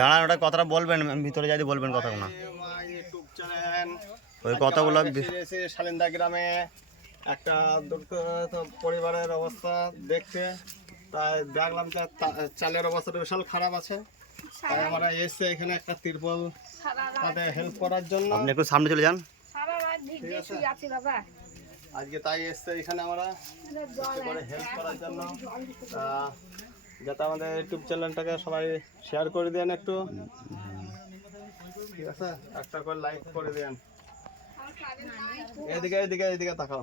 দাঁড়ান, ওটা কথাটা বলবেন, ভিতরে যাই বলবেন কথাগুলো। ওই কথাগুলো শালিন্দা গ্রামে একটা পরিবারের অবস্থা দেখতে, তাই দেখলাম যে চালের অবস্থাটা বিশাল খারাপ আছে, তাই আমরা এসে এখানে একটা তিরপল তাদের হেল্প করার জন্য। আপনি একটু সামনে চলে যান। আজকে তাই এসছে এখানে আমরা হেল্প করার জন্য, যাতে আমাদের ইউটিউব চ্যানেলটাকে সবাই শেয়ার করে দেন একটু, ঠিক আছে, একটা করে লাইক করে দেন। এদিকে এদিকে এদিকে তাকাও,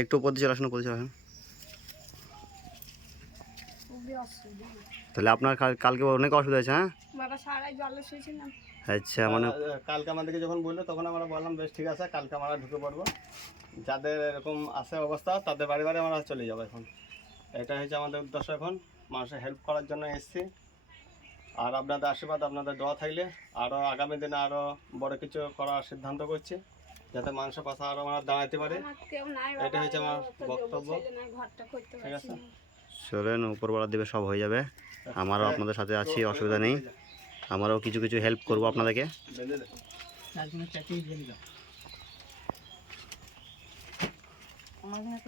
একটু উপরে চলে আসুন, উপরে চলে আসুন। তাহলে আপনার কালকে অনেক অসুবিধা আছে? হ্যাঁ আচ্ছা, মানে কালকে আমাদেরকে যখন বললো তখন আমরা বললাম বেশ ঠিক আছে, কালকে আমরা ঢুকে পড়বো, যাদের এরকম আছে অবস্থা তাদের বাড়ি বাড়ি আমরা চলে যাবো। এখন এটা হচ্ছে আমাদের উদ্দেশ্য, এখন মানুষের হেল্প করার জন্য এসেছি। আর আপনাদের আশীর্বাদ, আপনাদের দোয়া থাকলে আরও আগামী দিনে আরও বড় কিছু করার সিদ্ধান্ত করছি, যাতে মানুষের পাশে আরও আমরা দাঁড়াতে পারি। এটা হচ্ছে আমার বক্তব্য, ঠিক আছে। চলেন, উপরওয়ালা দেবে, সব হয়ে যাবে। আমারও আপনাদের সাথে আছি, অসুবিধা নেই। আমারও কিছু কিছু হেল্প করবো আপনাদেরকে।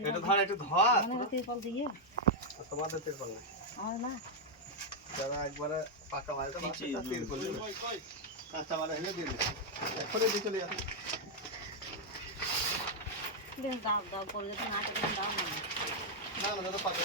এটা ধর, একটু ধর, তোমাদের তিরপল না, যারা একবারে পাকা মারে তিরপল কাঁচা মারে হেলে দিয়ে দিচ্ছে, এখনই দিয়ে চলে যাবে। না না দাদা, পাকা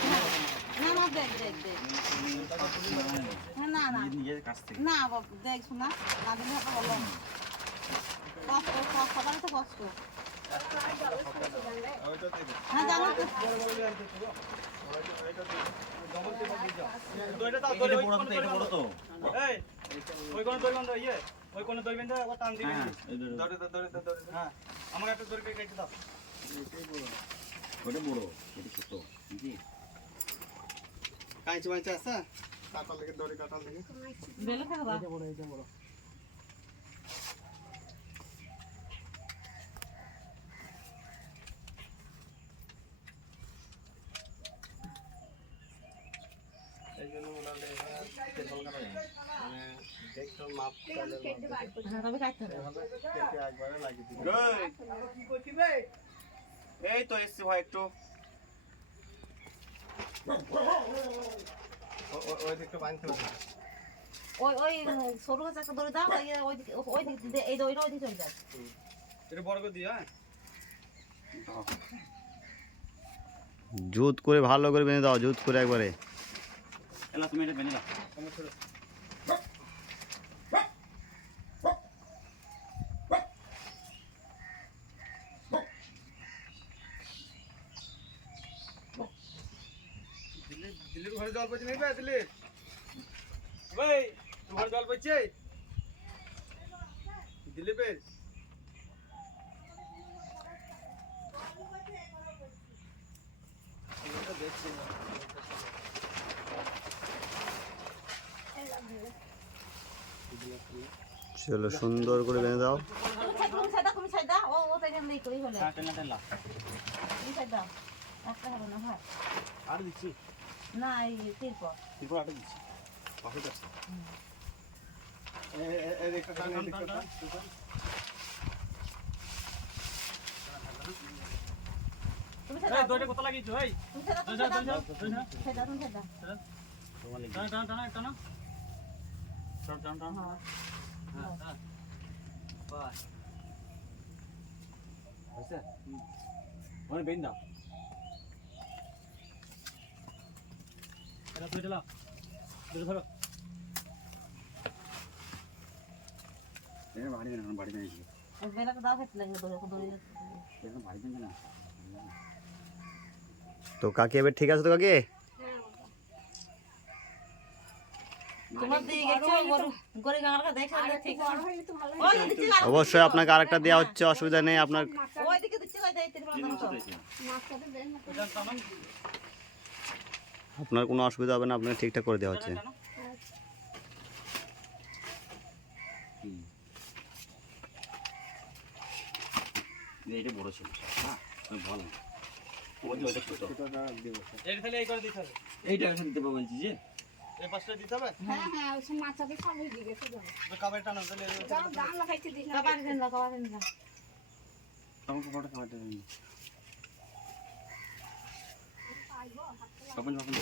আমাকে একটা দড়ি কেটে দাও। কাঁচি মাইচি আছে কাটার লেগে, দড়ি কাটার লেগে বড়, এই যে বড়। এই জন্য মানে দেখো মাপ একবারে লাগিয়ে দিবি। এই তো এসছি ভাই, একটু ওই দিকটা বাঁধতে হবে। ওই সরু গাছ একটা দড়ি দাও, ওই দিক দিয়ে এই দড়িটা ওই দিকে চলে যায়। এটা বড় করে দিও। হ্যাঁ, জুত করে ভালো করে বেঁধে দাও, জুত করে একবারে। তুমি এটা বেঁধে দাও। দিলীপ ঘরে জল পড়ছে, নেই ভাই? দিলীপ ভাই, তোমার জল পড়ছে? দিলীপের চলো, সুন্দর করে বেঁধে দাও। আর দিচ্ছি না, এই তিরপল আটা দিচ্ছি, পাশে যাচ্ছে। এই দিকটা টান, এই দিকটা টান। দড়িটা কত লাগিয়েছো? এই বেন দাও। এটা ধরে দাও, ধরো। বাড়ি দেন, বাড়ি দেন, বেলাটা দাও, খেতে লাগলো দড়ি বাড়ি দেন না। তো কাকি এবার ঠিক আছে তো? কাকি অবশ্যই আপনাকে আরেকটা দেওয়া হচ্ছে, অসুবিধা নেই। আপনার আপনার কোনো অসুবিধা হবে না, আপনাকে ঠিকঠাক করে দেওয়া হচ্ছে। এটা বড় ছিল হ্যাঁ আমি বললাম ওইটা ছোট ছোটটা দিব এটা তাহলে এই করে দিতে হবে। এইটা আমি দিতে বলছি যে এই পাশটা দিতে হবে হ্যাঁ হ্যাঁ ওই সব মাছাকে সব হয়ে গেছে যাও তো কাবারটা না তাহলে যাও দাম লাগাইতে দিস না কাবার দেন না কাবার দেন না আমাকে ফটো কাটতে দিন পাইবো হাতে বাপন বাপন